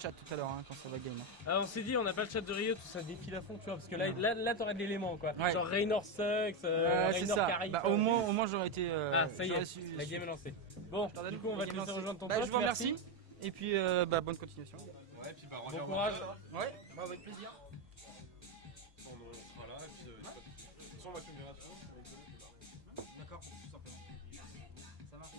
chat tout à l'heure hein, quand ça va game. Ah, on s'est dit, on n'a pas le chat de Rio, tout ça défile à fond, tu vois, parce que là t'aurais de l'élément quoi. Ouais. Genre Raynor sucks, Raynor carry. Bah, au moins j'aurais été. Ah, ça y est, la game est lancée. Bon, du coup, on va te laisser rejoindre ton pote. Je vous remercie. Et puis, bonne continuation. Ouais, puis bah, bon courage. Ouais, bah, avec plaisir. Bon, on sera là, et puis. De toute façon, on va tout virer à tout. D'accord, tout simplement. Ça marche.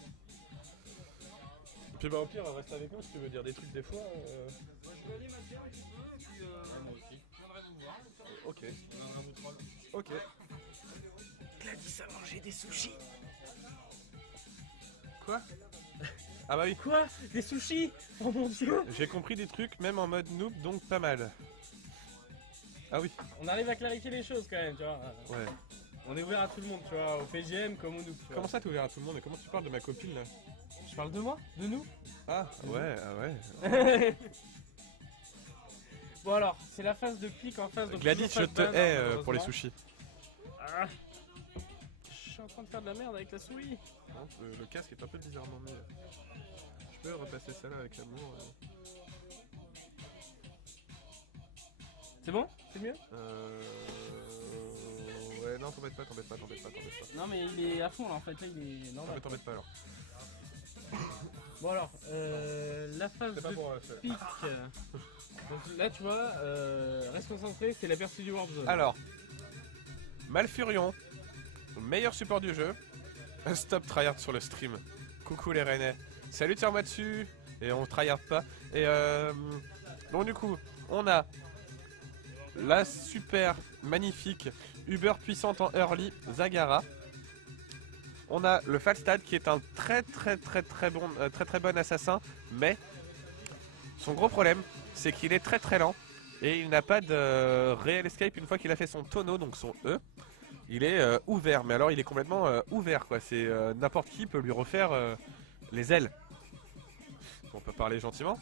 Puis bah, au pire, reste avec nous si tu veux dire des trucs des fois. Je vais aller m'asseoir un petit peu, et puis. Moi aussi. Je viendrai vous voir. Ok. On viendra vous troll. Ok. Gladys a mangé des sushis. Quoi? Ah bah oui. Quoi? Des sushis? Oh mon dieu! J'ai compris des trucs, même en mode noob, donc pas mal. Ah oui. On arrive à clarifier les choses quand même, tu vois. Ouais. On est ouvert à tout le monde, tu vois, au PGM comme au noob. Comment ça t'es ouvert à tout le monde et comment tu parles de ma copine là? Je parle de moi? De nous? Ah ouais. Bon alors, c'est la phase de pique en face. Gladys, je te hais pour les sushis. Ah. Je suis en train de faire de la merde avec la souris. Non, le casque est un peu bizarrement mis. Je peux repasser ça là avec l'amour. C'est bon? C'est mieux? Ouais, non, t'embête pas. Non mais il est à fond là en fait, là il est normal. T'embête pas alors. Bon alors, la phase de pique. Donc là tu vois, reste concentré, c'est l'aperçu du Warp Zone. Alors, Malfurion, meilleur support du jeu. Stop tryhard sur le stream. Coucou les Rennais. Salut, tire-moi dessus. Et on tryhard pas. Et donc du coup, on a la super magnifique Uber puissante en early Zagara. On a le Falstad qui est un très bon assassin, mais son gros problème c'est qu'il est très lent et il n'a pas de réel escape une fois qu'il a fait son tonneau, donc son E. Il est ouvert, mais alors il est complètement ouvert quoi. C'est n'importe qui peut lui refaire les ailes. On peut parler gentiment.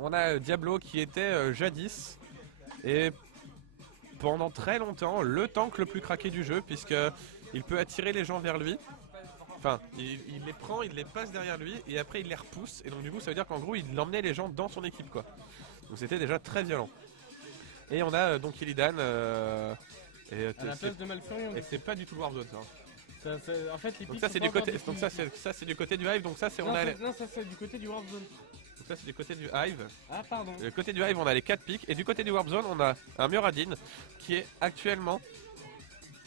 On a Diablo qui était jadis et pendant très longtemps le tank le plus craqué du jeu, puisque il peut attirer les gens vers lui. Enfin, il les prend, il les passe derrière lui et après il les repousse, et donc du coup ça veut dire qu'en gros il emmenait les gens dans son équipe quoi. Donc c'était déjà très violent. Et on a donc Illidan à la place de Malfurion. Et c'est pas du tout le Warzone ça. En fait, les donc ça c'est du côté, donc ça c'est du côté du Hive, donc ça c'est non, non, ça c'est du côté du Warp Zone. Donc ça c'est du côté du Hive. Ah pardon. Du côté du Hive on a les 4 pics, et du côté du Warp Zone on a un Muradin qui est actuellement,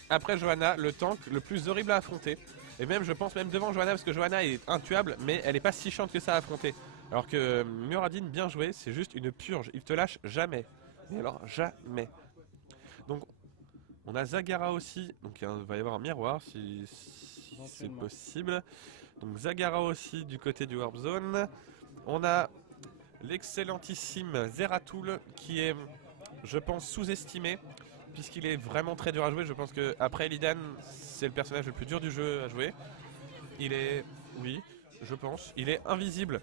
après Johanna, le tank le plus horrible à affronter. Et même je pense même devant Johanna, parce que Johanna est intuable mais elle est pas si chiante que ça à affronter. Alors que Muradin, bien joué, c'est juste une purge, il te lâche jamais. Mais alors jamais. Donc on a Zagara aussi, donc il va y avoir un miroir si c'est possible. Donc Zagara aussi du côté du Warp Zone. On a l'excellentissime Zeratul qui est, je pense, sous-estimé, puisqu'il est vraiment très dur à jouer. Je pense que après Illidan, c'est le personnage le plus dur du jeu à jouer. Il est, oui, je pense, il est invisible.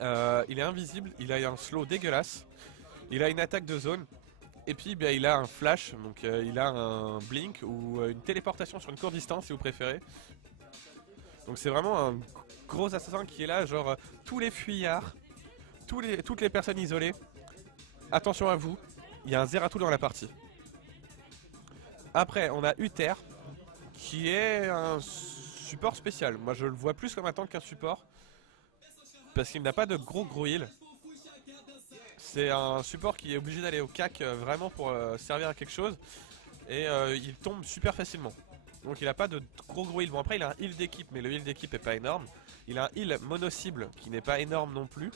Il a un slow dégueulasse. Il a une attaque de zone. Et puis bah, il a un flash, donc il a un blink ou une téléportation sur une courte distance si vous préférez. Donc c'est vraiment un gros assassin qui est là, genre tous les fuyards, toutes les personnes isolées. Attention à vous, il y a un Zeratul dans la partie. Après on a Uther qui est un support spécial. Moi je le vois plus comme un tank qu'un support, parce qu'il n'a pas de gros heal. C'est un support qui est obligé d'aller au cac vraiment pour servir à quelque chose. Et il tombe super facilement. Donc il n'a pas de gros heal. Bon après il a un heal d'équipe, mais le heal d'équipe est pas énorme. Il a un heal mono-cible qui n'est pas énorme non plus.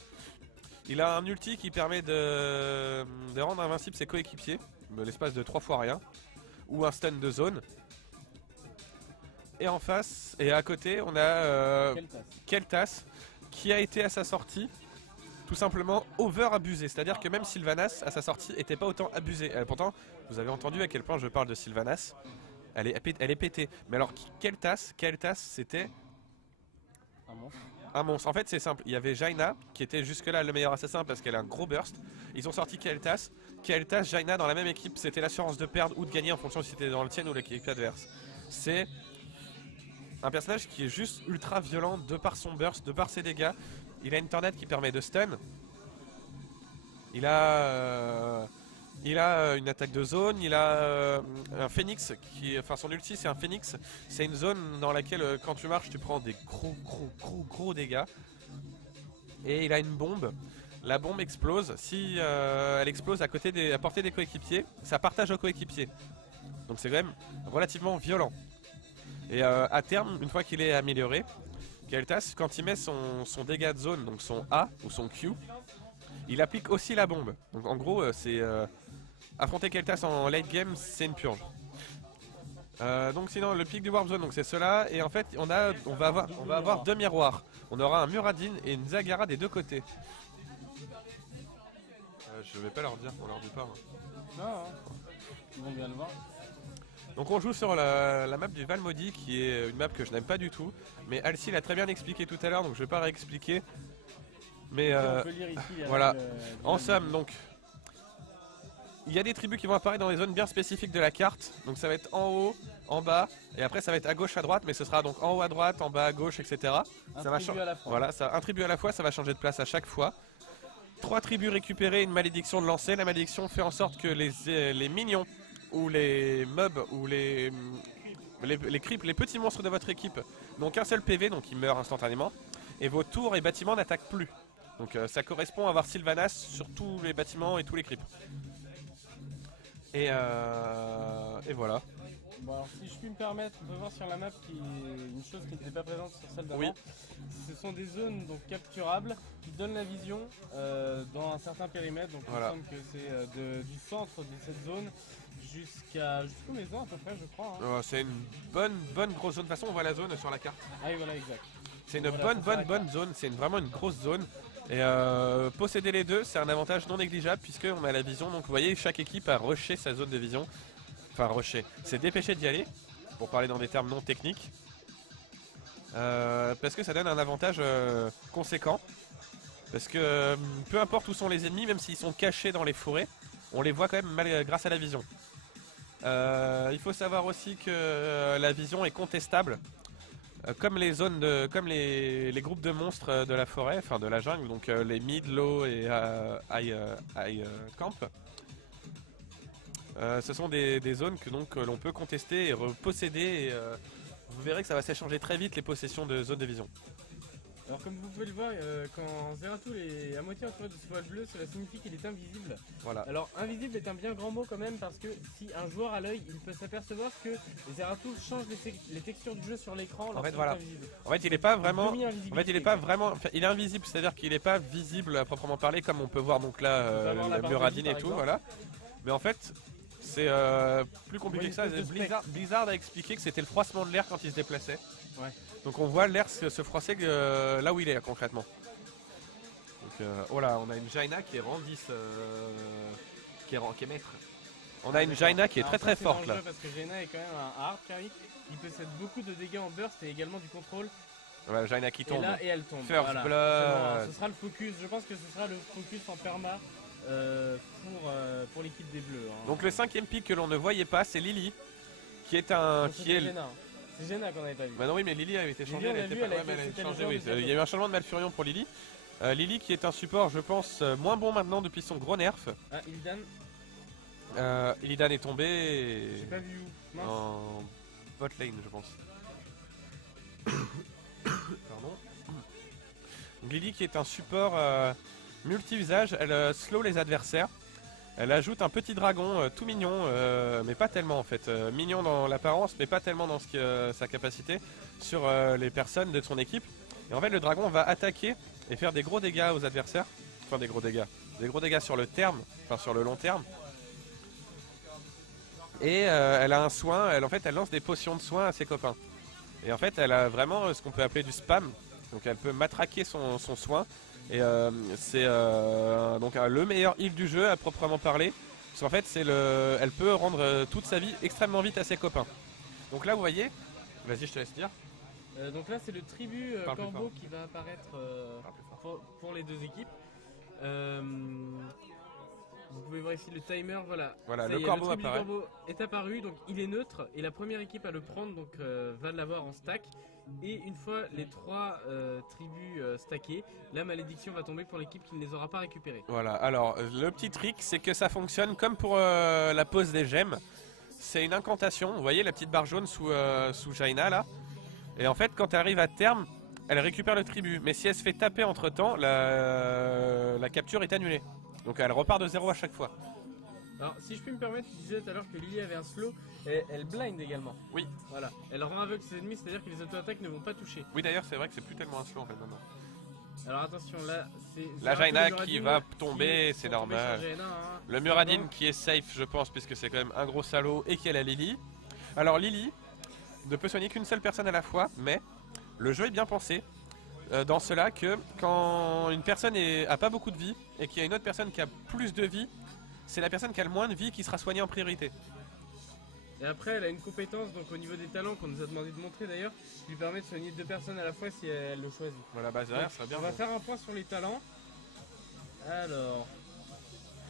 Il a un ulti qui permet de rendre invincible ses coéquipiers, l'espace de 3 fois rien. Ou un stun de zone. Et en face, et à côté on a Keltas qui a été à sa sortie tout simplement over abusé, c'est-à-dire que même Sylvanas à sa sortie était pas autant abusé. Pourtant vous avez entendu à quel point je parle de Sylvanas, elle est pétée. Mais alors Keltas c'était un monstre. En fait c'est simple, il y avait Jaina qui était jusque là le meilleur assassin parce qu'elle a un gros burst. Ils ont sorti Keltas, Jaina dans la même équipe, c'était l'assurance de perdre ou de gagner en fonction si c'était dans le tien ou l'équipe adverse. C'est un personnage qui est juste ultra violent de par son burst, de par ses dégâts. Il a une tornade qui permet de stun. Il a une attaque de zone, il a un phénix, enfin son ulti c'est un phénix, c'est une zone dans laquelle quand tu marches tu prends des gros dégâts. Et il a une bombe, la bombe explose, si elle explose à portée des coéquipiers, ça partage aux coéquipiers. Donc c'est quand même relativement violent. Et à terme, une fois qu'il est amélioré, Kael'thas, quand il met son dégât de zone, donc son A ou son Q, il applique aussi la bombe. Donc en gros c'est... affronter Kael'thas en late game, c'est une purge. Donc sinon le pic du Warp Zone, donc c'est cela. Et en fait on va avoir deux miroirs. On aura un Muradin et une Zagara des deux côtés. Je vais pas leur dire, on leur dit pas. Non, ils vont bien le voir. Donc on joue sur la map du Valmaudit, qui est une map que je n'aime pas du tout. Mais Alcy l'a très bien expliqué tout à l'heure, donc je vais pas réexpliquer. Mais On peut lire ici, voilà. En somme, donc il y a des tribus qui vont apparaître dans des zones bien spécifiques de la carte. Donc ça va être en haut, en bas, et après ça va être à gauche, à droite, mais ce sera donc en haut à droite, en bas à gauche, etc. Un Ça va tribu à la fois. Voilà, un tribu à la fois, ça va changer de place à chaque fois. 3 tribus récupérées, une malédiction de lancer. La malédiction fait en sorte que les minions ou les mobs ou les creeps, les petits monstres de votre équipe n'ont qu'un seul PV, donc ils meurent instantanément. Et vos tours et bâtiments n'attaquent plus. Donc ça correspond à avoir Sylvanas sur tous les bâtiments et tous les creeps. Et voilà. Bon, alors, si je puis me permettre, on peut voir sur la map une chose qui n'était pas présente sur celle d'avant. Oui. Ce sont des zones donc capturables qui donnent la vision dans un certain périmètre. Donc Voilà. il me semble que c'est du centre de cette zone jusqu'aux maisons à peu près, je crois. Hein. C'est une bonne grosse zone. De toute façon, on voit la zone sur la carte. Ah oui, voilà, exact. C'est une Voilà, bonne zone. C'est vraiment une grosse zone. Et posséder les deux, c'est un avantage non négligeable puisqu'on a la vision. Donc vous voyez, chaque équipe a rushé sa zone de vision. Enfin, rusher, c'est dépêché d'y aller, pour parler dans des termes non techniques. Parce que ça donne un avantage conséquent. Parce que peu importe où sont les ennemis, même s'ils sont cachés dans les forêts, on les voit quand même grâce à la vision. Il faut savoir aussi que la vision est contestable. Comme les groupes de monstres de la forêt, enfin de la jungle, donc les mid, low et high camp. Ce sont des zones que l'on peut contester et reposséder. Et, vous verrez que ça va s'échanger très vite les possessions de zones de vision. Alors comme vous pouvez le voir, quand Zeratul est à moitié entouré de ce voile bleu, cela signifie qu'il est invisible. Voilà. Alors invisible est un bien grand mot quand même parce que si un joueur a l'œil, il peut s'apercevoir que Zeratul change les textures du jeu sur l'écran. En fait, voilà. En fait, il est pas vraiment. Enfin, il est invisible, c'est-à-dire qu'il n'est pas visible à proprement parler, comme on peut voir donc là la Muradin et tout, voilà. Mais en fait, c'est plus compliqué que ça. Blizzard a expliqué que c'était le froissement de l'air quand il se déplaçait. Ouais. Donc on voit l'air se froisser là où il est concrètement. Donc oh là, on a une Jaina qui est rang 10, qui est maître. On a une Jaina qui est très forte là. Parce que Jaina est quand même un hard carry. Il possède beaucoup de dégâts en burst et également du contrôle. Voilà, Jaina qui tombe. Et elle tombe. First voilà. blood. Ce sera le focus. Je pense que ce sera le focus en perma pour l'équipe des Bleus. Hein. Donc le 5ème pick que l'on ne voyait pas, c'est Lily, qui est un Jaina. C'est Jaina qu'on n'avait pas vu. Bah non oui, mais Lily avait été changée. Il y a eu un changement de Malfurion pour Lily. Lily qui est un support, je pense, moins bon maintenant depuis son gros nerf. Ah, Illidan. Illidan est tombé. J'ai pas vu où. Mince. En bot lane, je pense. Pardon. Donc Lily qui est un support multi-usage, elle slow les adversaires. Elle ajoute un petit dragon tout mignon, mais pas tellement en fait. Mignon dans l'apparence, mais pas tellement dans sa capacité sur les personnes de son équipe. Et en fait, le dragon va attaquer et faire des gros dégâts aux adversaires. Enfin, des gros dégâts. Des gros dégâts sur le terme, enfin sur le long terme. Et elle a un soin, elle lance des potions de soin à ses copains. Et en fait, elle a vraiment ce qu'on peut appeler du spam. Donc elle peut matraquer son soin. Et c'est donc le meilleur heal du jeu à proprement parler. Parce qu'en fait, elle peut rendre toute sa vie extrêmement vite à ses copains. Donc là, vous voyez, vas-y, je te laisse dire. Donc là, c'est le tribut corbeau qui va apparaître pour les deux équipes. Vous pouvez voir ici le timer, voilà. Voilà, Ça le y est, corbeau tribut du apparaît. corbeau est apparu, donc il est neutre et la première équipe à le prendre donc va l'avoir en stack. Et une fois les 3 tribus stackées, la malédiction va tomber pour l'équipe qui ne les aura pas récupérées. Voilà, alors le petit trick, c'est que ça fonctionne comme pour la pose des gemmes. C'est une incantation, vous voyez la petite barre jaune sous Jaina là. Et en fait, quand elle arrive à terme, elle récupère le tribut. Mais si elle se fait taper entre temps, la capture est annulée. Donc elle repart de 0 à chaque fois. Alors si je puis me permettre, tu disais tout à l'heure que Lily avait un slow, et elle blind également. Oui. Voilà, elle rend aveugle ses ennemis, c'est-à-dire que les auto-attaques ne vont pas toucher. Oui, d'ailleurs, c'est vrai que c'est plus tellement un slow en fait maintenant. Alors attention, là c'est... La Jaina Muradin qui va tomber, c'est normal. Le Muradin qui est safe, je pense, puisque c'est quand même un gros salaud et qui a la Lily. Alors Lily ne peut soigner qu'une seule personne à la fois, mais le jeu est bien pensé dans cela que quand une personne a pas beaucoup de vie et qu'il y a une autre personne qui a plus de vie, c'est la personne qui a le moins de vie qui sera soignée en priorité. Et après elle a une compétence donc au niveau des talents qu'on nous a demandé de montrer d'ailleurs, qui lui permet de soigner 2 personnes à la fois si elle le choisit. Voilà, base derrière, ça va bien. On va faire un point sur les talents. Alors...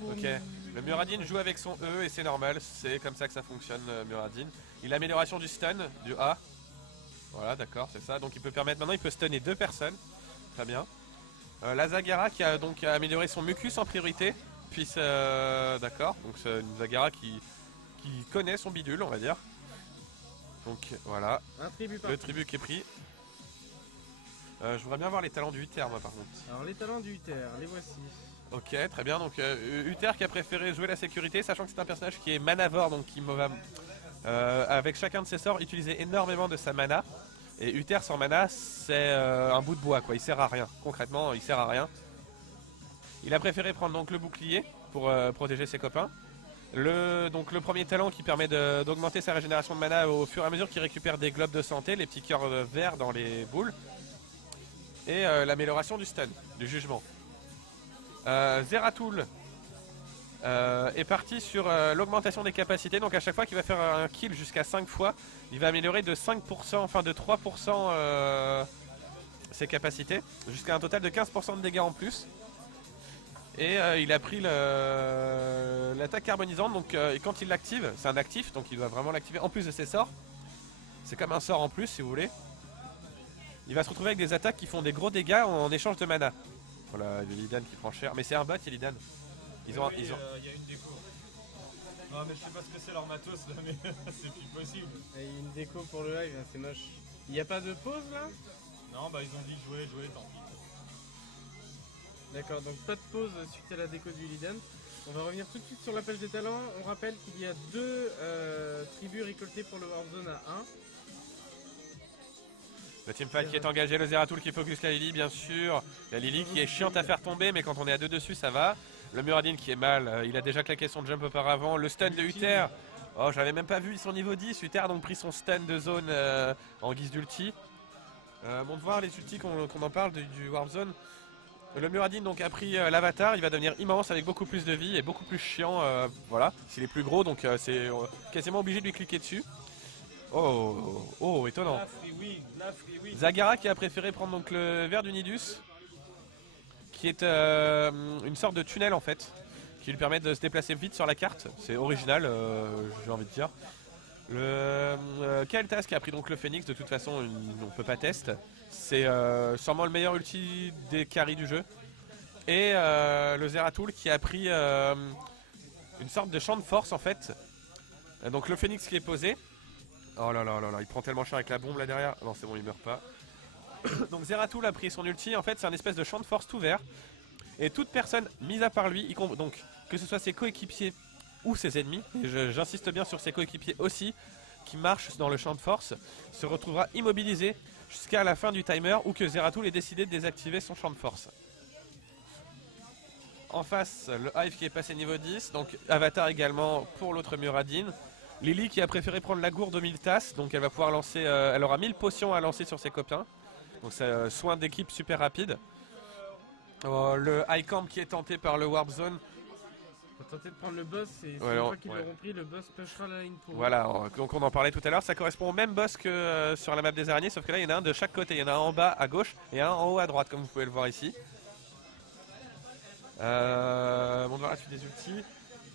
Ok, le Muradin joue avec son E et c'est normal, c'est comme ça que ça fonctionne Muradin. Il a l'amélioration du stun, du A. Voilà, d'accord, c'est ça. Donc il peut permettre, maintenant il peut stunner 2 personnes. Très bien. La Zagara qui a donc amélioré son mucus en priorité. Puis d'accord, donc c'est une Zagara qui connaît son bidule, on va dire. Donc voilà, Un tribut le tribut qui est pris. Je voudrais bien voir les talents du Uther moi par contre. Alors les talents du Uther, les voici. Ok, très bien. Donc Uther qui a préféré jouer la sécurité, sachant que c'est un personnage qui est manavore, donc qui va avec chacun de ses sorts utiliser énormément de sa mana. Et Uther sans mana, c'est un bout de bois, quoi. Il sert à rien. Concrètement, il sert à rien. Il a préféré prendre donc le bouclier pour protéger ses copains. Donc le premier talent qui permet d'augmenter sa régénération de mana au fur et à mesure qu'il récupère des globes de santé, les petits cœurs verts dans les boules. Et l'amélioration du stun, du jugement. Zeratul est parti sur l'augmentation des capacités. Donc à chaque fois qu'il va faire un kill jusqu'à 5 fois, il va améliorer de 5%, enfin de 3% ses capacités, jusqu'à un total de 15% de dégâts en plus. Et il a pris l'attaque carbonisante, donc quand il l'active, c'est un actif, donc il doit vraiment l'activer en plus de ses sorts. C'est comme un sort en plus si vous voulez. Il va se retrouver avec des attaques qui font des gros dégâts en échange de mana. Voilà, Illidan qui prend cher, mais c'est un bot Illidan. Il y a une déco. Non mais je sais pas ce que c'est leur matos là, mais c'est plus possible. Et une déco pour le live, hein, c'est moche. Il n'y a pas de pause là? Non bah ils ont dit jouer, tant pis. D'accord, donc pas de pause suite à la déco du Illidan. On va revenir tout de suite sur la page des talents. On rappelle qu'il y a 2 tribus récoltées pour le Warzone à 1. Le teamfight qui est engagé, le Zeratul qui focus la Lily bien sûr. La Lily qui est chiante à faire tomber, mais quand on est à 2 dessus ça va. Le Muradin qui est mal, il a déjà claqué son jump auparavant. Le stun de Uther. Oh, j'avais même pas vu son niveau 10. Uther a donc pris son stun de zone en guise d'ulti. Bon de voir les ultis qu'on en parle du Warzone. Le Muradin donc a pris l'avatar, il va devenir immense avec beaucoup plus de vie et beaucoup plus chiant. Voilà, s'il est plus gros donc c'est quasiment obligé de lui cliquer dessus. Oh, étonnant. La free win. Zagara qui a préféré prendre donc le verre du Nidus, qui est une sorte de tunnel en fait, qui lui permet de se déplacer vite sur la carte. C'est original, j'ai envie de dire. Le Kael'thas qui a pris donc le Phoenix, de toute façon on peut pas tester. C'est sûrement le meilleur ulti des carries du jeu. Et le Zeratul qui a pris une sorte de champ de force en fait. Donc le Phoenix qui est posé. Oh là là là là, il prend tellement cher avec la bombe là derrière. Non c'est bon, il meurt pas. Donc Zeratul a pris son ulti, en fait c'est un espèce de champ de force tout vert. Et toute personne, mise à part lui, donc que ce soit ses coéquipiers ou ses ennemis, et j'insiste bien sur ses coéquipiers aussi, qui marchent dans le champ de force, se retrouvera immobilisé jusqu'à la fin du timer ou que Zeratul ait décidé de désactiver son champ de force. En face, le Hive qui est passé niveau 10, donc Avatar également pour l'autre Muradin. Lily qui a préféré prendre la gourde aux 1000 tasses, donc elle va pouvoir lancer, elle aura 1000 potions à lancer sur ses copains. Donc c'est soin d'équipe super rapide. Le High Camp qui est tenté par le Warp Zone. On va tenter de prendre le boss et Ouais, une fois qu'ils l'auront pris, le boss pushera la ligne pour Voilà, donc on en parlait tout à l'heure, ça correspond au même boss que sur la map des araignées, sauf que là il y en a un de chaque côté, il y en a un en bas à gauche et un en haut à droite comme vous pouvez le voir ici. montre la suite des ultis.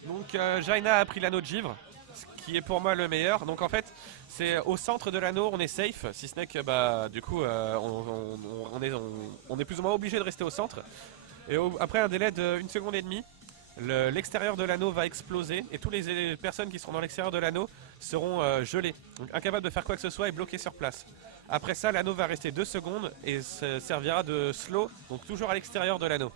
Donc Jaina a pris l'anneau de givre, ce qui est pour moi le meilleur. Donc en fait, c'est au centre de l'anneau, on est safe, si ce n'est que bah du coup on est plus ou moins obligé de rester au centre. Et après un délai de 1 seconde et demie, l'extérieur de l'anneau va exploser et toutes les personnes qui seront dans l'extérieur de l'anneau seront gelées, donc incapables de faire quoi que ce soit et bloquées sur place. Après ça, l'anneau va rester 2 secondes et servira de slow, donc toujours à l'extérieur de l'anneau.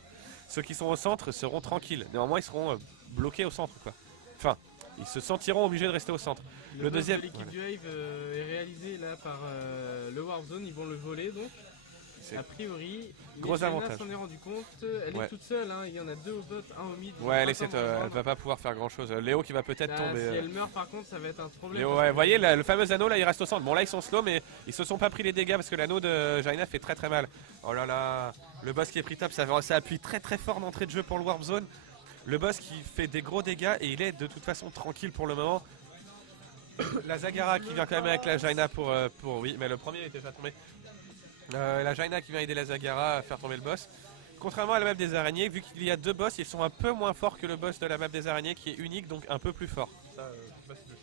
Ceux qui sont au centre seront tranquilles, néanmoins ils seront bloqués au centre quoi. Enfin, ils se sentiront obligés de rester au centre. Le deuxième deuxième, l'équipe du Hive est réalisé là par le Warzone, ils vont le voler donc. A priori, gros Jaina avantage. s'en est rendu compte, elle est toute seule, hein. Il y en a 2 au bot, 1 au mid. Ouais, elle va pas pouvoir faire grand chose. Léo qui va peut-être tomber. Si elle meurt par contre, ça va être un problème. Léo, ouais, vous voyez le fameux anneau là, il reste au centre. Bon là ils sont slow, mais ils se sont pas pris les dégâts parce que l'anneau de Jaina fait très mal. Oh là là, le boss qui est pris top, ça appuie très fort d'entrée de jeu pour le Warp Zone. Le boss qui fait des gros dégâts et il est de toute façon tranquille pour le moment. La Zagara qui vient quand même avec la Jaina pour oui, mais le premier était déjà tombé. La Jaina qui vient aider la Zagara à faire tomber le boss. Contrairement à la map des araignées, vu qu'il y a 2 boss, ils sont un peu moins forts que le boss de la map des araignées qui est unique, donc un peu plus fort. Ça, je sais pas si tu le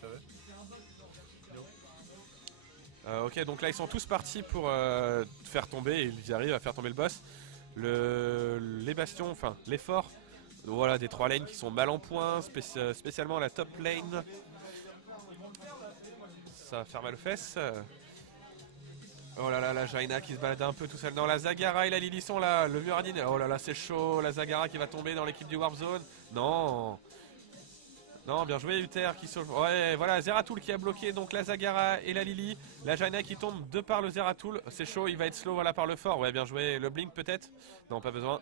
savais. Ok, donc là ils sont tous partis pour faire tomber, et ils y arrivent à faire tomber le boss. Les bastions, enfin les forts, voilà des 3 lanes qui sont mal en point, spécialement la top lane. Ça va faire mal aux fesses. Oh là là, la Jaina qui se balade un peu tout seul. Non, la Zagara et la Lily sont là. Le Muradin, oh là là, c'est chaud. La Zagara qui va tomber dans l'équipe du Warp Zone. Non. Non, bien joué Uther qui sauve. Ouais, voilà, Zeratul qui a bloqué donc la Zagara et la Lily. La Jaina qui tombe de par le Zeratul. C'est chaud, il va être slow voilà par le fort. Ouais, bien joué. Le Blink peut-être. Non, pas besoin.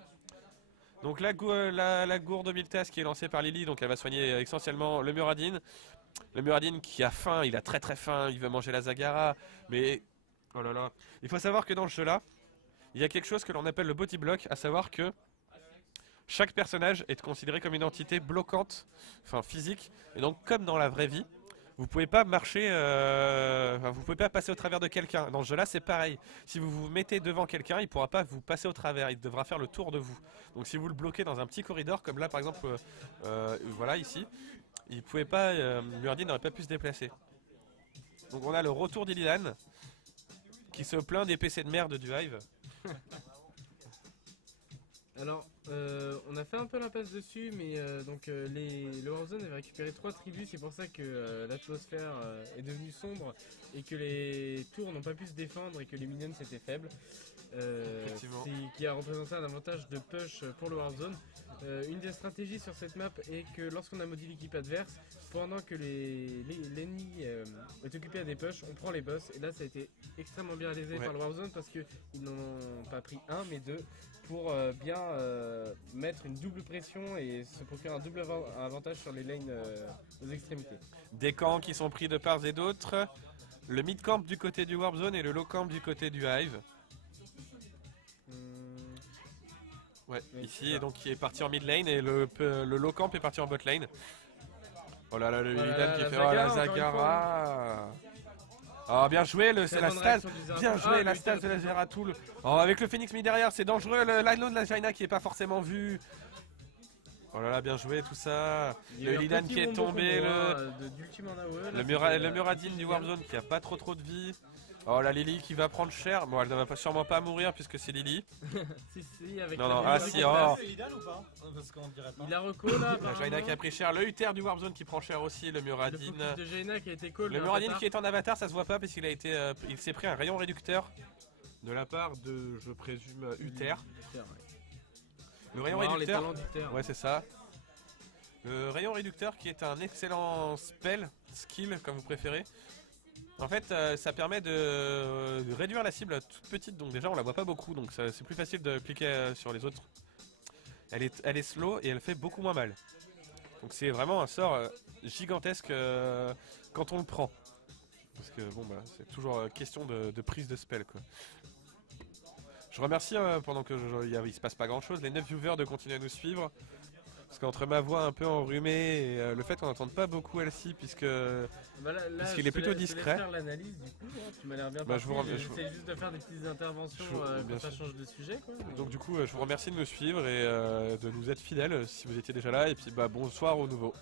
Donc la gourde Miltas qui est lancée par Lily. Donc elle va soigner essentiellement le Muradin. Le Muradin qui a faim, il a très faim. Il veut manger la Zagara. Mais... oh là là. Il faut savoir que dans ce jeu là, il y a quelque chose que l'on appelle le body block, à savoir que chaque personnage est considéré comme une entité bloquante, enfin physique, et donc comme dans la vraie vie, vous pouvez pas marcher, vous pouvez pas passer au travers de quelqu'un. Dans ce jeu là c'est pareil, si vous vous mettez devant quelqu'un, il pourra pas vous passer au travers, il devra faire le tour de vous. Donc si vous le bloquez dans un petit corridor, comme là par exemple, voilà ici, il pouvait pas, Muradin n'aurait pas pu se déplacer. Donc on a le retour d'Illidan, qui se plaint des PC de merde du Hive. Alors, on a fait un peu l'impasse dessus, mais le Warzone avait récupéré 3 tribus, c'est pour ça que l'atmosphère est devenue sombre et que les tours n'ont pas pu se défendre et que les minions étaient faibles. Qui a représenté un avantage de push pour le Warzone. Une des stratégies sur cette map est que lorsqu'on a maudit l'équipe adverse, pendant que l'ennemi est occupé à des push, on prend les boss et là ça a été extrêmement bien réalisé par le Warzone parce qu'ils n'en ont pas pris un mais 2 pour bien mettre une double pression et se procurer un double avantage sur les lanes aux extrémités. Des camps qui sont pris de part et d'autre, le mid camp du côté du Warp Zone et le low camp du côté du Hive. Ouais, ici et donc qui est parti en mid lane et le low camp est parti en bot lane. Oh là là, le Illidan qui fait la Zagara. Oh bien joué, c'est la stase. Bien joué la stase de la Zeratul. Oh avec le Phoenix mis derrière, c'est dangereux, l'anneau de la Jaina qui est pas forcément vu. Oh là là, bien joué tout ça. Le Illidan qui est tombé, le Muradin du Warp Zone qui a pas trop de vie. Oh la Lily qui va prendre cher. Bon elle ne va sûrement pas mourir puisque c'est Lily. si, avec non, ah si, oh. Il a reco là. La Jaina qui a pris cher. Le Uther du Warp Zone qui prend cher aussi. Le Muradin. Le de Jaina qui a été call. Le Muradin qui est en avatar, ça se voit pas parce qu'il a été, il s'est pris un rayon réducteur de la part de, je présume, Uther. Le rayon réducteur. Ouais c'est ça. Le rayon réducteur qui est un excellent skill comme vous préférez. En fait, ça permet de réduire la cible toute petite, donc déjà on la voit pas beaucoup, donc c'est plus facile de cliquer sur les autres. Elle est slow et elle fait beaucoup moins mal. Donc c'est vraiment un sort gigantesque quand on le prend. Parce que bon bah c'est toujours question de prise de spell quoi. Je remercie pendant que il se passe pas grand chose les 9 viewers de continuer à nous suivre. Parce qu'entre ma voix un peu enrhumée et le fait qu'on n'entende pas beaucoup Elsie puisque... Bah là, Puisqu'il est plutôt discret. Je vais faire l'analyse du coup, hein, tu m'as l'air bien Bah, je parti, vous j'essaie juste de faire des petites interventions bien quand ça sûr. change de sujet quoi. Mais... Donc du coup, je vous remercie de nous suivre et de nous être fidèles si vous étiez déjà là. Et puis bah bonsoir aux nouveaux.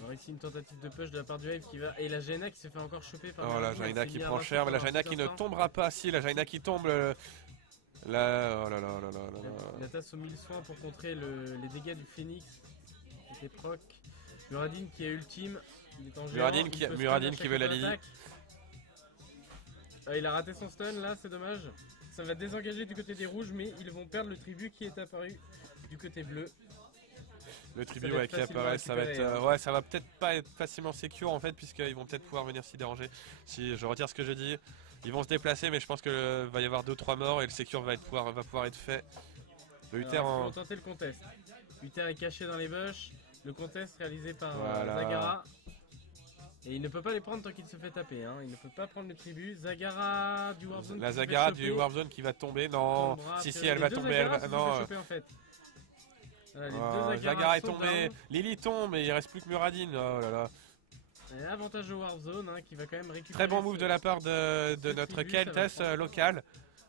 Alors ici une tentative de push de la part du Hive qui va... Et la Jaina qui se fait encore choper par... Oh la Jaina qui prend cher, mais la Jaina qui ne tombera pas. Si, la Jaina qui tombe. Là, oh là là là là là. La tasse aux 1000 soins pour contrer les dégâts du Phoenix. C'était proc. Muradin qui est ultime. Il est en géant, Muradin qui veut la Lily. Il a raté son stun là, c'est dommage. Ça va désengager du côté des rouges, mais ils vont perdre le tribut qui est apparu du côté bleu. Le tribut qui apparaît, ça va être, ouais, ça va peut-être pas être facilement secure en fait, puisqu'ils vont peut-être pouvoir venir s'y déranger. Si je retire ce que je dis, ils vont se déplacer, mais je pense que va y avoir 2-3 morts et le secure va pouvoir être fait. Le Uther en... tenter le contest. Uther est caché dans les bush. Le contest réalisé par Zagara. Et il ne peut pas les prendre tant qu'il se fait taper. Hein. Il ne peut pas prendre les tribus. Zagara du Warzone. La Zagara du Warzone qui va tomber. Non, si elle va tomber. Elle va... Non. Choper, en fait. Voilà, Zagara est tombé. Lily tombe et il reste plus que Muradin. Oh là là. Et avantage au Warzone hein, qui va quand même récupérer. Très bon move de la part de notre Keltas local.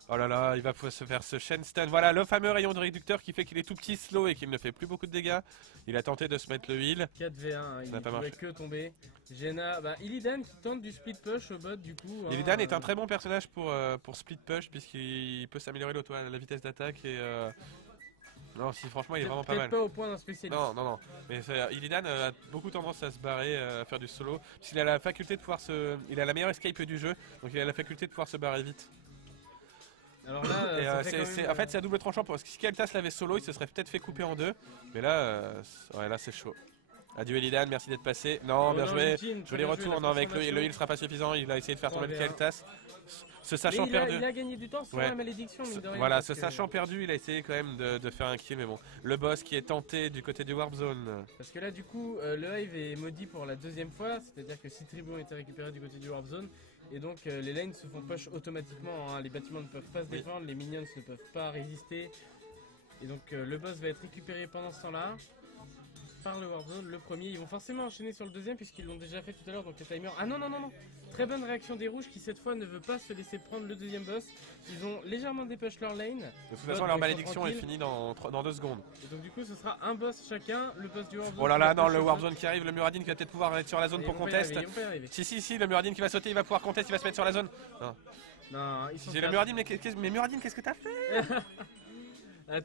Oh là là, il va se faire ce chain stun. Voilà le fameux rayon de réducteur qui fait qu'il est tout petit slow et qu'il ne fait plus beaucoup de dégâts. Il a tenté de se mettre le heal. 4v1, hein, il ne pouvait que tomber. Jaina, Illidan qui tente du split push au bot du coup. Illidan est un très bon personnage pour split push puisqu'il peut s'améliorer la vitesse d'attaque et... Non, si franchement il est vraiment pas mal. Pas au point d'un spécialiste. Non. Mais Illidan a beaucoup tendance à se barrer, à faire du solo. Puisqu'il a la faculté de pouvoir il a la meilleure escape du jeu. Donc il a la faculté de pouvoir se barrer vite. Alors là, en fait c'est à double tranchant parce que si Keltas l'avait solo il se serait peut-être fait couper en deux. Mais là, là c'est chaud. Adieu Illidan, merci d'être passé. Non, bien joué. Je les retourne avec le heal sera pas suffisant. Il a essayé de faire tomber le Keltas. Se sachant perdu. Il a gagné du temps sur la malédiction. Voilà, se sachant perdu, il a essayé quand même de faire un kill. Mais bon, le boss qui est tenté du côté du Warp Zone. Parce que là, du coup, le Hive est maudit pour la deuxième fois. C'est-à-dire que 6 tribus ont été récupérés du côté du Warp Zone. Et donc, les lanes se font push automatiquement. Hein. Les bâtiments ne peuvent pas se défendre. Les minions ne peuvent pas résister. Et donc, le boss va être récupéré pendant ce temps-là. Par le Warzone, le premier, ils vont forcément enchaîner sur le deuxième puisqu'ils l'ont déjà fait tout à l'heure, donc le timer... Ah non, très bonne réaction des rouges qui cette fois ne veut pas se laisser prendre le deuxième boss. Ils ont légèrement dépush leur lane. De toute façon leur malédiction est finie dans 2 secondes. Et donc du coup ce sera un boss chacun, le boss du Warzone... Oh là là, non, le Warzone qui arrive, le Muradin qui va peut-être pouvoir être sur la zone pour contest. Si, le Muradin qui va sauter, il va pouvoir contest, il va se mettre sur la zone. Non, ils sont... C'est le Muradin, mais Muradin qu'est-ce que t'as fait?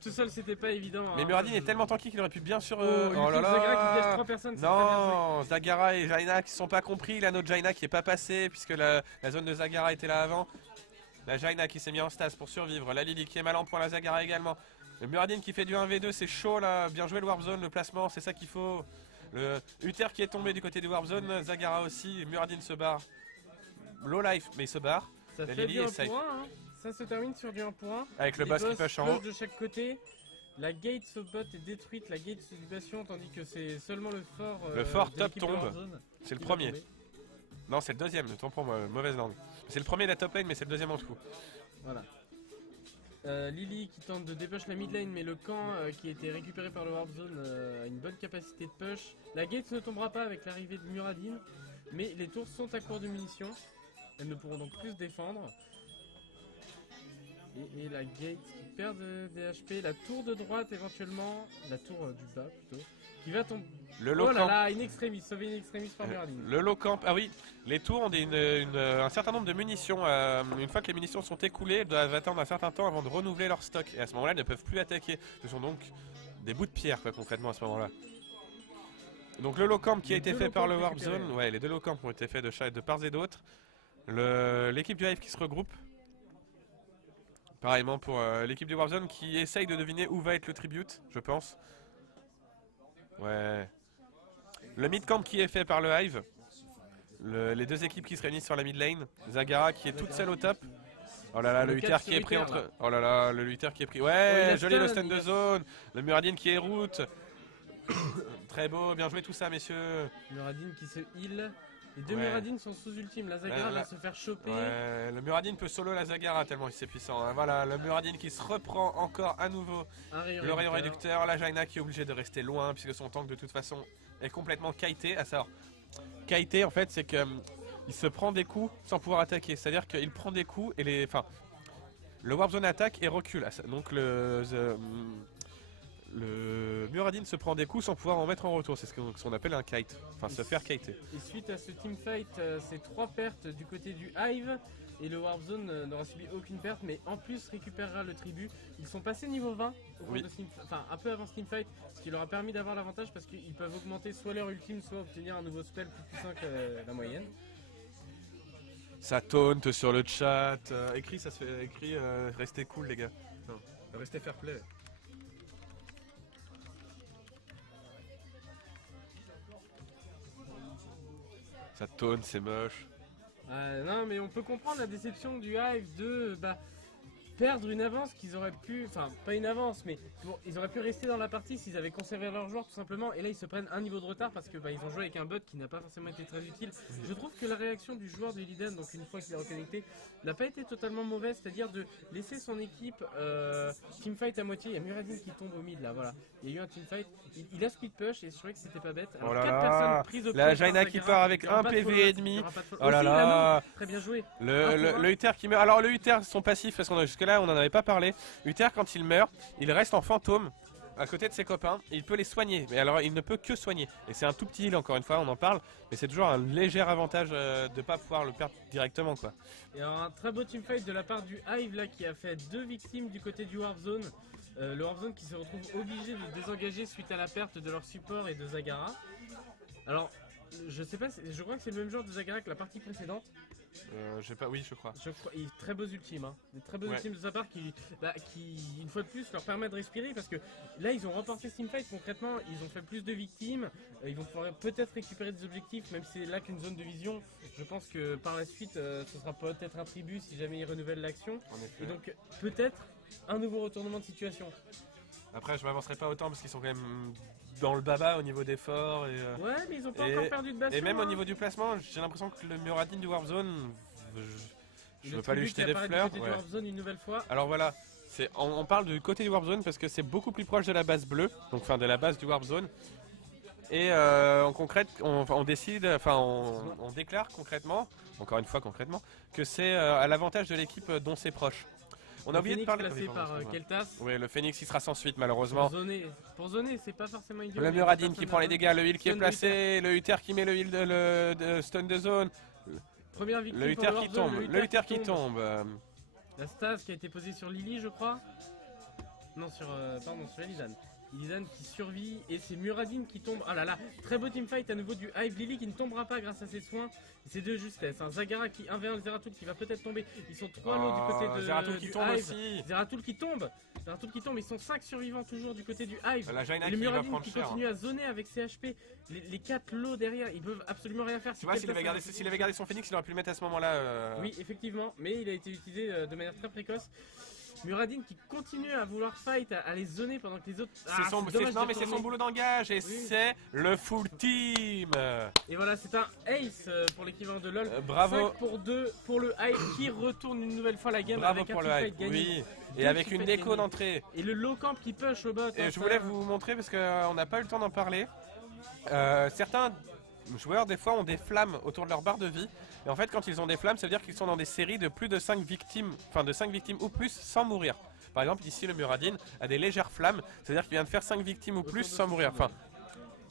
Tout seul c'était pas évident. Mais Muradin est tellement tanky qu'il aurait pu bien sûr... Oh là là, Zagara qui piège 3 personnes. Non, Zagara et Jaina qui sont pas compris. La notre Jaina qui est pas passée puisque la zone de Zagara était là avant. La Jaina qui s'est mis en stase pour survivre. La Lily qui est mal en point, la Zagara également. Le Muradin qui fait du 1v2, c'est chaud là. Bien joué le Warp Zone, le placement, c'est ça qu'il faut. Le Uther qui est tombé du côté du Warp Zone. Zagara aussi. Muradin se barre. Low life, mais il se barre. Ça la fait Lily est safe. Ça se termine sur du 1 pour 1. Avec le boss qui push en haut. De chaque côté. La gate au bot est détruite, la gate subation, tandis que c'est seulement le fort. Le fort top tombe. C'est le premier. Non, c'est le deuxième, autant pour moi, mauvaise langue. C'est le premier de la top lane, mais c'est le deuxième en tout. Voilà. Lily qui tente de dépush la mid lane, mais le camp qui a été récupéré par le Warp Zone a une bonne capacité de push. La gate ne tombera pas avec l'arrivée de Muradin, mais les tours sont à court de munitions. Elles ne pourront donc plus se défendre. Et la gate qui perd des HP, la tour de droite éventuellement, la tour du bas plutôt, qui va tomber. Oh là là, in extremis, sauvé in extremis par Muradin. Le low camp, ah oui, les tours ont un certain nombre de munitions. Une fois que les munitions sont écoulées, elles doivent attendre un certain temps avant de renouveler leur stock. Et à ce moment-là, elles ne peuvent plus attaquer. Ce sont donc des bouts de pierre quoi, concrètement à ce moment-là. Donc le low camp qui a été fait par le Warp Zone, ouais, les deux low camps ont été faits de part et d'autre. L'équipe du Hive qui se regroupe. Pareillement pour l'équipe du Warp Zone qui essaye de deviner où va être le tribute, je pense. Ouais. Le mid camp qui est fait par le Hive. Les deux équipes qui se réunissent sur la mid lane. Zagara qui est toute seule au top. Oh là là, le Uther qui est pris entre... Oh là là, le Uther qui est pris... Ouais, joli le stun de zone. Le Muradin qui est route. Très beau, bien joué tout ça messieurs. Muradin qui se heal. Les deux Muradin sont sous ultime, la Zagara va se faire choper. Ouais, le Muradin peut solo la Zagara tellement il est puissant. Hein. Voilà, le Muradin qui se reprend encore à nouveau. Le rayon réducteur, la Jaina qui est obligée de rester loin puisque son tank de toute façon est complètement kité. À savoir, kité en fait c'est que il se prend des coups sans pouvoir attaquer. C'est-à-dire qu'il prend des coups et le Warp Zone attaque et recule. Donc le Muradin se prend des coups sans pouvoir en mettre en retour. C'est ce qu'on appelle un kite. Enfin, se faire kiter. Et suite à ce teamfight, c'est 3 pertes du côté du Hive. Et le Warp Zone n'aura subi aucune perte, mais en plus récupérera le tribut. Ils sont passés niveau 20 au cours de un peu avant ce teamfight, ce qui leur a permis d'avoir l'avantage parce qu'ils peuvent augmenter soit leur ultime, soit obtenir un nouveau spell plus puissant que la moyenne. Ça taunt sur le chat. Ça se fait écrit restez cool les gars. Non, restez fair play. Ça taunt, c'est moche. Non, mais on peut comprendre la déception du Hive de perdre une avance qu'ils auraient pu, enfin pas une avance, mais bon, ils auraient pu rester dans la partie s'ils avaient conservé leur joueur tout simplement. Et là ils se prennent un niveau de retard parce que ils ont joué avec un bot qui n'a pas forcément été très utile. Je trouve que la réaction du joueur de Illidan, donc une fois qu'il est reconnecté, n'a pas été totalement mauvaise, c'est-à-dire de laisser son équipe teamfight à moitié. Il y a Muradin qui tombe au mid là, voilà. Il y a eu un teamfight, il a split push et c'est vrai que c'était pas bête. Alors, oh là 4 là, personnes prises au la Jaina qui part avec un PV et demi. Oh là là, très bien joué. Le Uther qui meurt. Alors le Uther, son passif, parce qu'on jusque là on n'en avait pas parlé. Uther quand il meurt, il reste en fantôme à côté de ses copains, et il peut les soigner, mais alors il ne peut que soigner. Et c'est un tout petit heal encore une fois, on en parle, mais c'est toujours un léger avantage de ne pas pouvoir le perdre directement quoi. Et alors un très beau teamfight de la part du Hive là qui a fait 2 victimes du côté du Warp Zone. Le Warp Zone qui se retrouve obligé de désengager suite à la perte de leur support et de Zagara. Alors je sais pas, je crois que c'est le même genre de Zagara que la partie précédente. Oui, je crois. Très beaux ultimes, hein. Des très beaux ultimes de sa part qui, une fois de plus, leur permet de respirer parce que là, ils ont remporté ce teamfight. Concrètement, ils ont fait plus de victimes. Ils vont pouvoir peut-être récupérer des objectifs, même si c'est là qu'une zone de vision. Je pense que par la suite, ce sera peut-être un tribut si jamais ils renouvellent l'action. Et donc, peut-être un nouveau retournement de situation. Après, je m'avancerai pas autant parce qu'ils sont quand même dans le baba au niveau d'effort. Ouais, mais ils ont pas encore perdu de bastion. Et même au niveau du placement, j'ai l'impression que le Muradin du Warp Zone, je veux pas lui jeter des fleurs. Du Warp Zone une nouvelle fois. Alors voilà, on parle du côté du Warp Zone parce que c'est beaucoup plus proche de la base bleue, donc de la base du Warp Zone. Et en concrète, on décide, on déclare concrètement, encore une fois concrètement, que c'est à l'avantage de l'équipe dont c'est proche. On a oublié de parler placé par Keltas. Oui, le Phoenix il sera sans suite malheureusement. Pour zoner, c'est pas forcément idiot. Le Muradin qui prend les dégâts, le heal qui est placé, le Uther qui met le heal de stun de zone. Première victime. Le Uther qui tombe, le Uther qui tombe. La stase qui a été posée sur Lily, je crois. Non, sur Illidan. Illidan qui survit et c'est Muradin qui tombe. Ah là là, très beau teamfight à nouveau du Hive. Lily qui ne tombera pas grâce à ses soins. C'est de justesse. Un Zagara qui 1v1 Zeratul qui va peut-être tomber. Ils sont 3 lots du côté de Zeratul qui tombe Hive. aussi. Zeratul qui tombe. Ils sont 5 survivants toujours du côté du Hive. La Jaina et le Muradin qui cher, continue à zoner avec ses HP. Les 4 lots derrière, ils peuvent absolument rien faire. Tu vois, s'il avait gardé son Phoenix, il aurait pu le mettre à ce moment-là. Oui, effectivement, mais il a été utilisé de manière très précoce. Muradin qui continue à vouloir fight, à les zoner pendant que les autres... c'est son boulot d'engage et c'est le full team. Et voilà, c'est un ace pour l'équivalent de LoL. Bravo. 5 pour 2 pour le Hive qui retourne une nouvelle fois la game. Bravo avec pour un le Hive, oui. Et avec une déco d'entrée. Et le low camp qui push au bot. Et je voulais vous montrer parce qu'on n'a pas eu le temps d'en parler. Certains joueurs des fois ont des flammes autour de leur barre de vie. Et en fait quand ils ont des flammes, ça veut dire qu'ils sont dans des séries de plus de 5 victimes, de 5 victimes ou plus sans mourir. Par exemple ici le Muradin a des légères flammes, ça veut dire qu'il vient de faire 5 victimes ou plus sans mourir.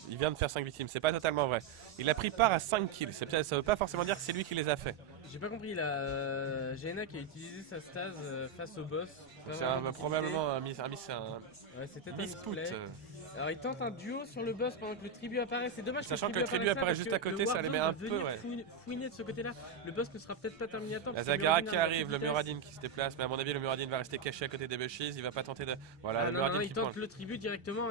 Il vient de faire 5 victimes, c'est pas totalement vrai. Il a pris part à 5 kills, ça veut pas forcément dire que c'est lui qui les a fait. J'ai pas compris, la Jaina qui a utilisé sa stase face au boss. C'est probablement un misplay. Alors il tente un duo sur le boss pendant que le tribut apparaît, c'est dommage. Sachant que le tribut apparaît juste à côté, ça les met un peu fouiner de ce côté là, le boss ne sera peut-être pas terminé à temps. La Zagara qui arrive, le Muradin qui se déplace, mais à mon avis le Muradin va rester caché à côté des Bushes, il va pas tenter de... Voilà, le Muradin qui tente le tribut directement,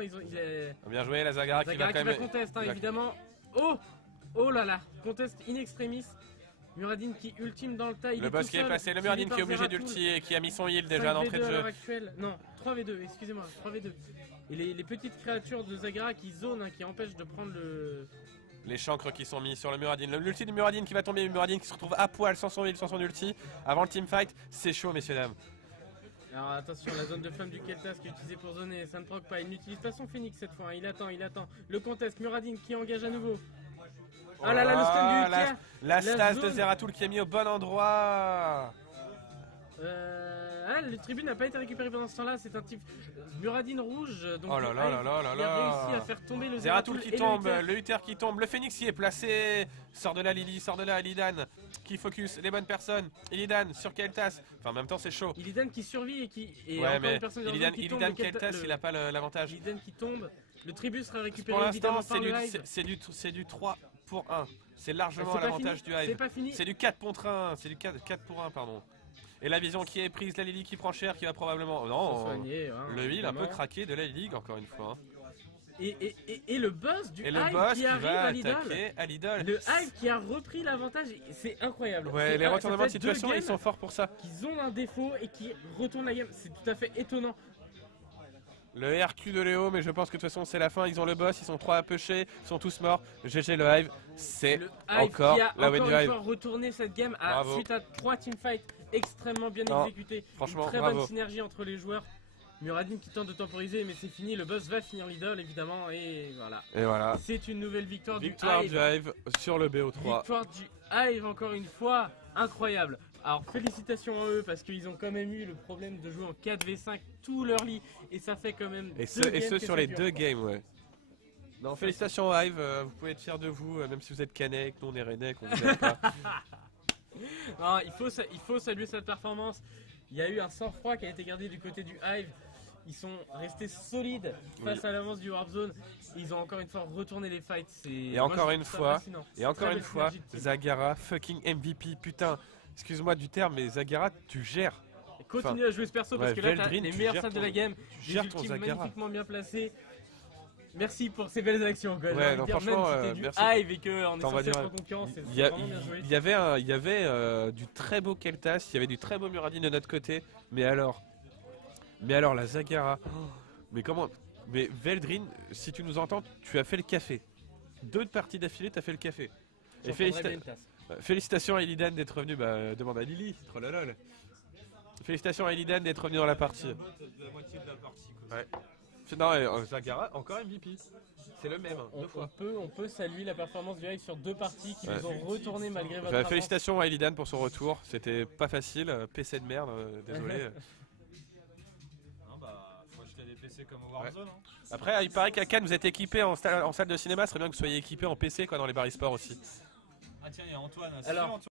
Bien joué la Zagara qui va quand même... conteste évidemment. Oh là là, conteste in extremis. Muradin qui ultime dans le tas. Le boss qui est passé, le Muradin qui est obligé d'ulti et qui a mis son heal déjà d'entrée de jeu. Non, 3v2, excusez-moi, 3v2. Et les petites créatures de Zagara qui zonent, qui empêchent de prendre Les chancres qui sont mis sur le Muradin. L'ulti du Muradin qui va tomber. Le Muradin qui se retrouve à poil sans son heal, sans son ulti. Avant le teamfight, c'est chaud, messieurs dames. Alors attention, la zone de flamme du Kel'Thas qui est utilisée pour zoner, ça ne proc pas, il n'utilise pas son Phoenix cette fois, hein. Il attend. Le contest, Muradin qui engage à nouveau. Ah là là, le stun du Ultia. La stase zone. de Zeratul qui est mis au bon endroit. Le tribut n'a pas été récupéré pendant ce temps-là, c'est un type Muradin rouge, donc Oh là là là là là il a là. réussi à faire tomber le Zeratul qui et le tombe, Uther. le Uther qui tombe, le Phoenix qui est placé. Sort de là Lily, sort de là Illidan qui focus les bonnes personnes. Illidan sur Kel'Thas. Enfin en même temps c'est chaud. Illidan qui survit et qui... Et Ouais encore mais une personne de Illidan, qui tombe, Illidan le Kel'Thas il a pas l'avantage. Illidan qui tombe, le tribut sera Pour récupéré l'instant évidemment par le Hive. c'est du 3 pour 1. C'est largement C'est pas l'avantage du fini, c'est Hive. pas fini. C'est du 4 contre 1. C'est du 4 pour 1 pardon. Et la vision qui est prise, la Lily qui prend cher, qui va probablement... Faut Non, soigner, hein, le heal un peu évidemment. craqué de la Ligue encore une fois. Hein. Et le boss du Et le Hive boss qui qui arrive va à l'idole. attaquer à l'idole. Le Hive qui a repris l'avantage, c'est incroyable. Ouais, C'est les ça retournements de fait situation, deux ils games sont forts pour ça. qu'ils ont un défaut et qui retournent la game, c'est tout à fait étonnant. Le RQ de Léo, mais je pense que de toute façon c'est la fin. Ils ont le boss, ils sont 3 à pusher, ils sont tous morts. GG le Hive, c'est Le Hive encore qui a la win encore du une Hive. fois retourné cette game Bravo. suite à 3 teamfights extrêmement bien Non, exécutés. franchement, Une très bravo. bonne synergie entre les joueurs. Muradin qui tente de temporiser, mais c'est fini. Le boss va finir l'idole évidemment, et voilà. Et voilà. C'est une nouvelle victoire, Victoire du du Hive. Hive sur le BO3. Victoire du Hive encore une fois, incroyable. Alors félicitations à eux parce qu'ils ont quand même eu le problème de jouer en 4v5 tout leur lit et ça fait quand même Et deux ce games que sur ça les dure. 2 games, ouais. Non, félicitations au Hive, vous pouvez être fiers de vous, même si vous êtes Canet, nous on est Rennais, qu'on vous aime pas. Non, il faut saluer cette performance. Il y a eu un sang-froid qui a été gardé du côté du Hive. Ils sont restés solides face à l'avance du Warzone. Ils ont encore une fois retourné les fights. Et encore une fois, Zagara, fucking MVP, putain. Excuse-moi du terme, mais Zagara, tu gères. Continue à jouer ce perso parce ouais, que là, t'as Veldrin, les tu meilleurs gères salles de ton- la game. Tu Des gères ton ultimes Zagara. magnifiquement bien placés. Merci pour ces belles actions. Quoi. J'ai Ouais, envie de non, dire, franchement, même si t'es du merci. Hive et qu'on est T'en vas censé dire- être en concurrence, c'est Il y, a- vraiment bien joué. il y avait du très beau Kel'Thas, il y avait du très beau Muradin de notre côté, mais alors la Zagara, oh, mais comment, mais Veldrin, si tu nous entends, tu as fait le café. 2 parties d'affilée, tu as fait le café. J'en Et prendrai bien une tasse. félicitations à Illidan d'être revenu, demande à Lily, trollolol. Félicitations à Illidan d'être revenu dans la partie. La moitié de la partie. Quoi. Ouais. Non, Zagara, encore MVP. C'est le même, 2 fois. On peut saluer la performance du Hive sur 2 parties qui Ouais. nous ont retourné malgré votre avance. Félicitations à Illidan pour son retour, c'était pas facile, PC de merde, désolé. Non, bah, faut acheter des PC comme au Warzone. Hein. Après, il paraît qu'à Cannes, vous êtes équipé en salle de cinéma, ce serait bien que vous soyez équipé en PC quoi, dans les bar e-sport aussi. Ah, tiens, il y a Antoine. Alors, Antoine.